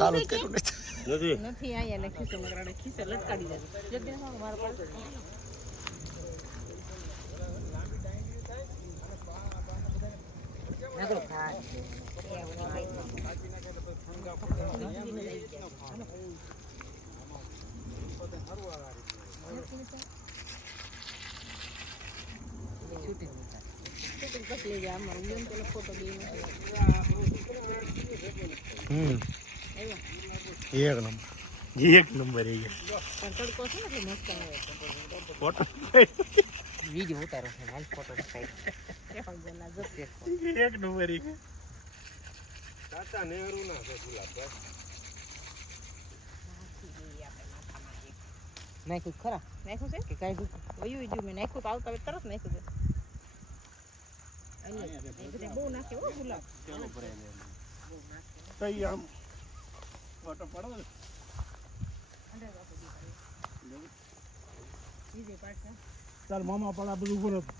ચાલુ જ કર્યું નથી. નથી આયા ને ખીસે મગરાડે ખીસે લટકાડી દે જગ્યા માં મારો પડતો નાગરો ખાસ ફોટો એક નંબર તડકો છે ને મસ્ત આવે ફોટો વિડિયો ઉતારો છે હાલ ફોટો થાય એક નંબર ચાચા નેहरू ના છે ગુલાબ નાખ્યું ખરા નાખ્યું છે કે કાંઈ વયું જો મેં નાખ્યું તો આવતા તરત નાખ્યું છે અને બહુ નાખે હો ગુલાબ કઈ આમ ફોટો પડો ચાલ મામા પડા બધું ઉપર